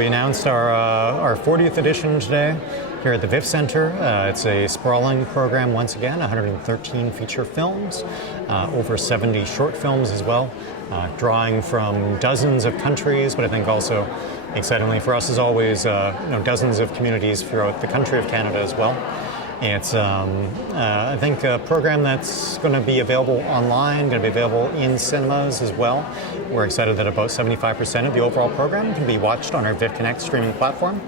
we announced our 40th edition today here at the VIFF Center. It's a sprawling program once again, 113 feature films, over 70 short films as well, drawing from dozens of countries, but I think also excitingly for us as always, dozens of communities throughout the country of Canada as well. It's, I think, a program that's going to be available online, going to be available in cinemas as well. We're excited that about 75% of the overall program can be watched on our VIFF Connect streaming platform.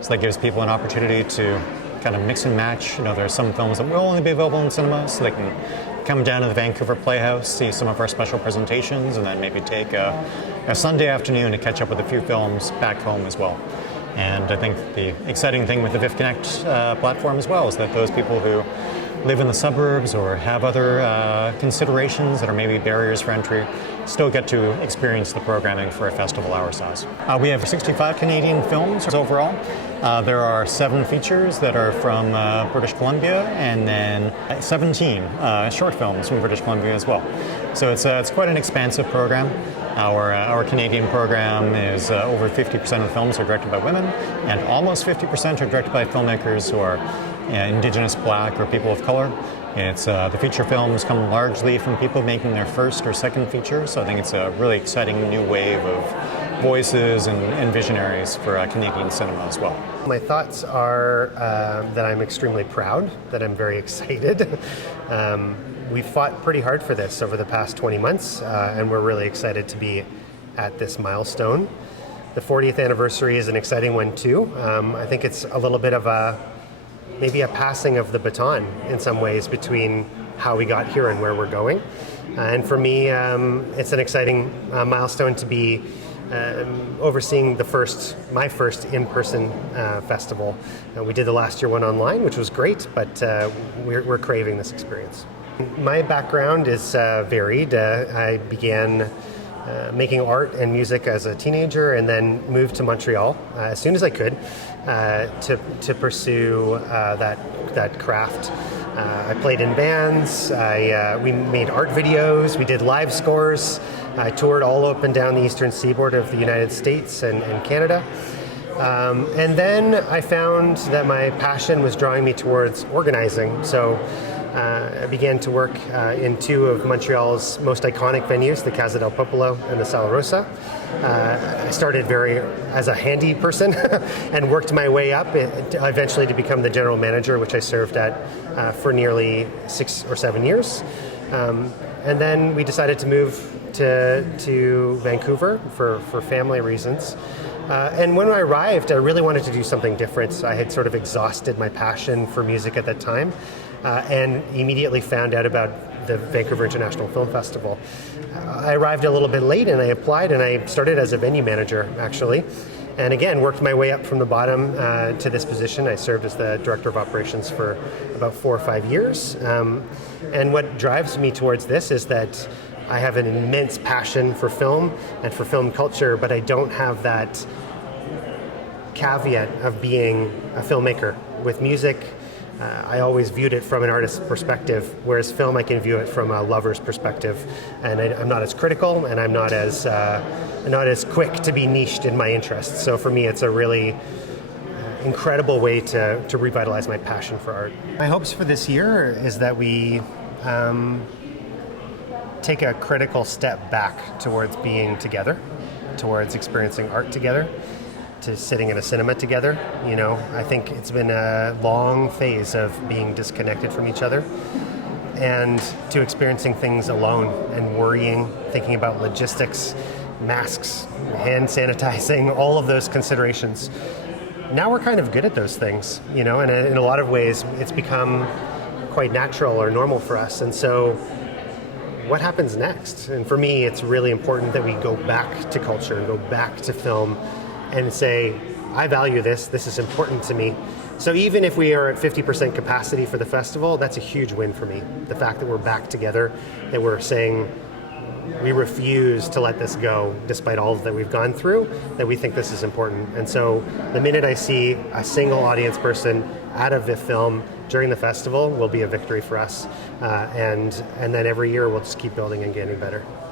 So that gives people an opportunity to kind of mix and match. There are some films that will only be available in cinemas, so they can come down to the Vancouver Playhouse, see some of our special presentations, and then maybe take a Sunday afternoon to catch up with a few films back home as well. And I think the exciting thing with the VIFF Connect platform as well is that those people who live in the suburbs or have other considerations that are maybe barriers for entry still get to experience the programming for a festival our size. We have 65 Canadian films overall. There are 7 features that are from British Columbia, and then 17 short films from British Columbia as well. So it's quite an expansive program. Our Canadian program is over 50% of the films are directed by women, and almost 50% are directed by filmmakers who are Indigenous, Black, or people of color. It's the feature films come largely from people making their first or second feature, so I think it's a really exciting new wave of voices and visionaries for Canadian cinema as well. My thoughts are that I'm extremely proud, that I'm very excited. We fought pretty hard for this over the past 20 months, and we're really excited to be at this milestone. The 40th anniversary is an exciting one too. I think it's a little bit of maybe a passing of the baton in some ways between how we got here and where we're going. And for me, it's an exciting milestone to be overseeing my first in-person festival. We did the last year one online, which was great, but we're craving this experience. My background is varied. I began making art and music as a teenager, and then moved to Montreal as soon as I could to pursue that craft. I played in bands. We made art videos. We did live scores. I toured all up and down the eastern seaboard of the United States and Canada. And then I found that my passion was drawing me towards organizing. So I began to work in 2 of Montreal's most iconic venues, the Casa del Popolo and the Sala Rosa. I started as a handy person and worked my way up eventually to become the general manager, which I served at for nearly 6 or 7 years. And then we decided to move to Vancouver for family reasons. And when I arrived, I really wanted to do something different. I had sort of exhausted my passion for music at that time, and immediately found out about the Vancouver International Film Festival. I arrived a little bit late, and I applied, and I started as a venue manager, actually. And again, worked my way up from the bottom to this position. I served as the Director of Operations for about 4 or 5 years. And what drives me towards this is that I have an immense passion for film and for film culture, but I don't have that caveat of being a filmmaker. With music, I always viewed it from an artist's perspective, whereas film I can view it from a lover's perspective. And I'm not as critical, and I'm not as quick to be niched in my interests. So for me, it's a really incredible way to revitalize my passion for art. My hopes for this year is that we take a critical step back towards being together, towards experiencing art together, to sitting in a cinema together. I think it's been a long phase of being disconnected from each other, and to experiencing things alone and worrying, thinking about logistics, masks, hand sanitizing, all of those considerations. Now we're kind of good at those things, and in a lot of ways it's become quite natural or normal for us. And so what happens next? And for me, it's really important that we go back to culture and go back to film and say, I value this is important to me. So even if we are at 50% capacity for the festival, that's a huge win for me. The fact that we're back together, that we're saying we refuse to let this go despite all that we've gone through, that we think this is important. And so the minute I see a single audience person at a VIFF film during the festival will be a victory for us. And then every year we'll just keep building and getting better.